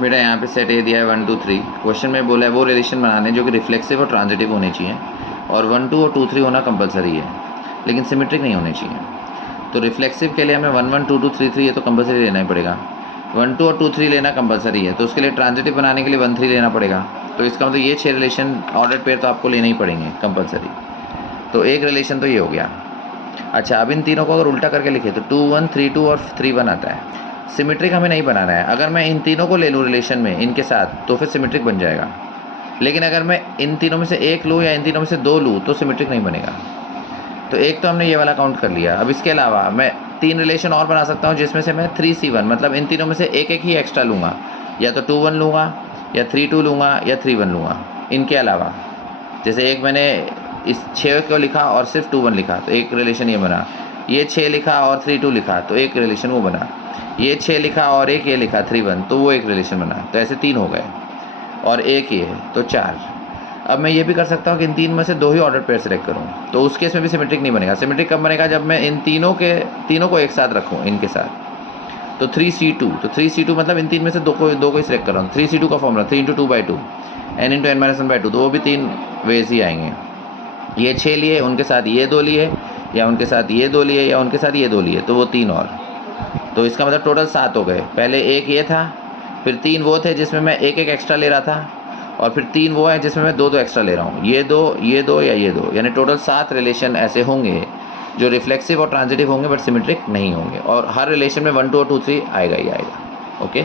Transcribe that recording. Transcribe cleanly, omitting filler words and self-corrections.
बेटा यहाँ पे सेट ए दिया है 1 2 3। क्वेश्चन में बोला है वो रिलेशन बनाने जो कि रिफ्लेक्सिव और ट्रांजिटिव होने चाहिए, और 1 2 और 2 3 होना कंपलसरी है, लेकिन सिमेट्रिक नहीं होने चाहिए। तो रिफ्लेक्सिव के लिए हमें 1 1 2 2 3 3 ये तो कंपलसरी लेना ही पड़ेगा, 1 2 और 2 3 लेना कंपलसरी है। तो उसके लिए ट्रांजिटिव बनाने के लिए 1 3 लेना पड़ेगा। तो इसका मतलब ये 6 रिलेशन ऑर्डर पेयर तो आपको लेने ही पड़ेंगे कंपलसरी। तो एक रिलेशन तो ये हो गया। अच्छा, अब इन तीनों को अगर उल्टा करके लिखे तो 2 1 3 2 और 3 1 आता है। सिमेट्रिक हमें नहीं बनाना है। अगर मैं इन तीनों को ले लूँ रिलेशन में इनके साथ तो फिर सिमेट्रिक बन जाएगा, लेकिन अगर मैं इन तीनों में से एक लूँ या इन तीनों में से दो लूँ तो सिमेट्रिक नहीं बनेगा। तो एक तो हमने ये वाला काउंट कर लिया। अब इसके अलावा मैं 3 रिलेशन और बना सकता हूँ, जिसमें से मैं 3 C1 मतलब इन तीनों में से एक एक ही एक्स्ट्रा लूँगा, या तो 2 1 लूँगा या 3 2 लूँगा या 3 1 लूँगा। इनके अलावा जैसे एक मैंने इस 6 को लिखा और सिर्फ 2 1 लिखा तो एक रिलेशन ये बना, ये 6 लिखा और 3 2 लिखा तो एक रिलेशन वो बना, ये 6 लिखा और एक ये लिखा 3 1 तो वो एक रिलेशन बना। तो ऐसे 3 हो गए और एक ये तो 4। अब मैं ये भी कर सकता हूँ कि इन 3 में से 2 ही ऑर्डर पेयर सेलेक्ट करूँ, तो उस केस में भी सिमेट्रिक नहीं बनेगा। सिमेट्रिक कब बनेगा? जब मैं इन तीनों को एक साथ रखूँ इनके साथ। तो 3 C2, तो 3 C2 मतलब इन 3 में से दो को ही सिलेक्ट कर रहा हूँ। 3 C2 का फॉर्मूला 3 × 2/2 n × n-1/2, तो वो भी 3 वेज ही आएंगे। ये 6 लिए, उनके साथ ये 2 लिए, या उनके साथ ये 2 लिए, या उनके साथ ये 2 लिए, तो वो 3 और। तो इसका मतलब टोटल 7 हो गए। पहले एक ये था, फिर 3 वो थे जिसमें मैं एक एक एक्स्ट्रा ले रहा था, और फिर 3 वो हैं जिसमें मैं 2 2 एक्स्ट्रा ले रहा हूँ, ये 2 या ये 2, यानी टोटल 7 रिलेशन ऐसे होंगे जो रिफ्लेक्सिव और ट्रांजिटिव होंगे बट सिमेट्रिक नहीं होंगे, और हर रिलेशन में 1 2 और 2 3 आएगा ही आएगा। ओके।